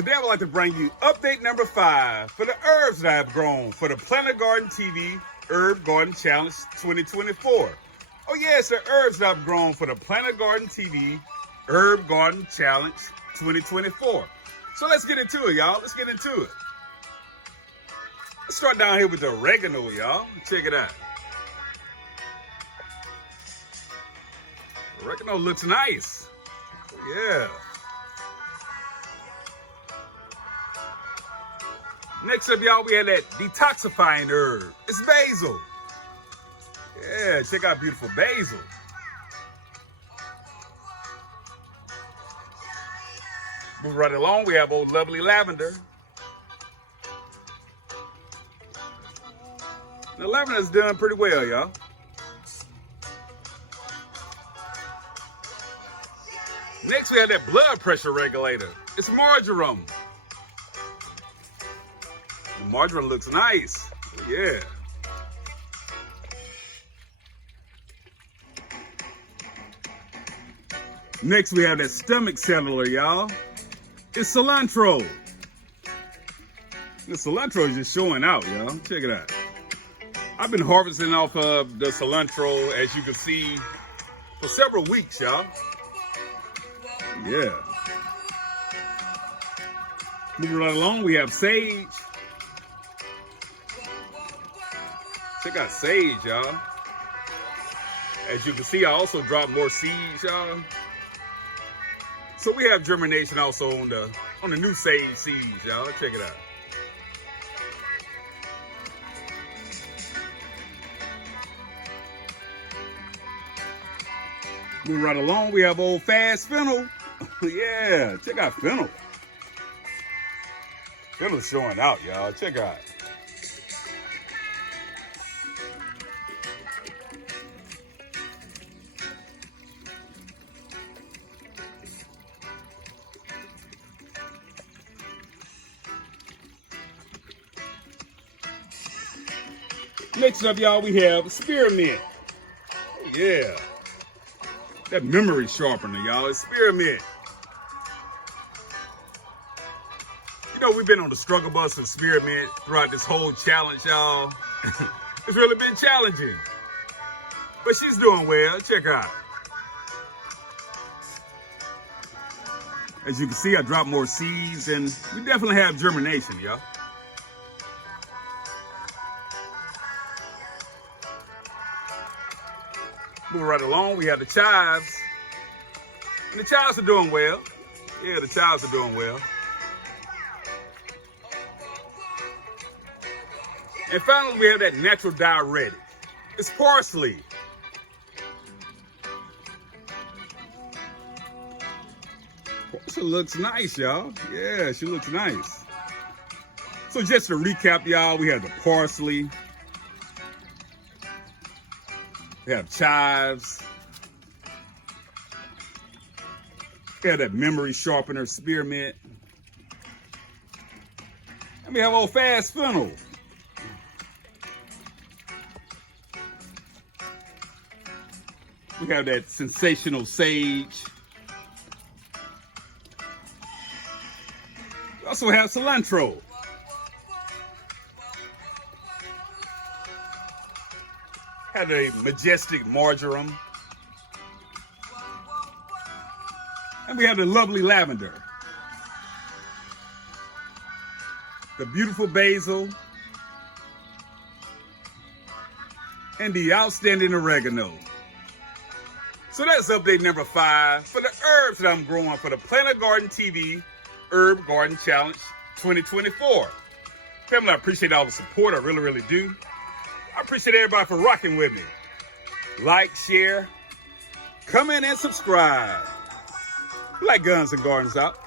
Today I would like to bring you update number 5 for the herbs that I have grown for the Planter Garden TV Herb Garden Challenge 2024. Oh yeah, it's the herbs that I've grown for the Planter Garden TV Herb Garden Challenge 2024. So let's get into it, y'all. Let's get into it. Let's start down here with the oregano, y'all. Check it out. Oregano looks nice. Yeah. Next up, y'all, we have that detoxifying herb. It's basil. Yeah, check out beautiful basil. Move right along, we have old lovely lavender. The lavender's done pretty well, y'all. Next, we have that blood pressure regulator. It's marjoram. The marjoram looks nice. Yeah. Next, we have that stomach settler, y'all. It's cilantro. The cilantro is just showing out, y'all. Check it out. I've been harvesting off of the cilantro, as you can see, for several weeks, y'all. Yeah. Moving right along, we have sage. Check out sage, y'all. As you can see, I also dropped more seeds, y'all. So we have germination also on the new sage seeds, y'all. Check it out. Moving right along, we have old fast fennel. Yeah, check out fennel. Fennel's showing out, y'all. Check out. Next up, y'all, we have spearmint. Oh, yeah. That memory sharpener, y'all. It's spearmint. You know, we've been on the struggle bus of spearmint throughout this whole challenge, y'all. It's really been challenging. But she's doing well. Check her out. As you can see, I dropped more seeds, and we definitely have germination, y'all. Moving right along, we have the chives. And the chives are doing well. Yeah, the chives are doing well. And finally, we have that natural diuretic. It's parsley. Parsley looks nice, y'all. Yeah, she looks nice. So just to recap, y'all, we have the parsley. We have chives. We have that memory sharpener, spearmint. And we have old fast fennel. We have that sensational sage. We also have cilantro. Have a majestic marjoram. And we have the lovely lavender. The beautiful basil. And the outstanding oregano. So that's update number 5 for the herbs that I'm growing for the Planter Garden TV Herb Garden Challenge 2024. Family, I appreciate all the support. I really, really do. I appreciate everybody for rocking with me. Like, share, comment, and subscribe. Like Guns and Gardens out.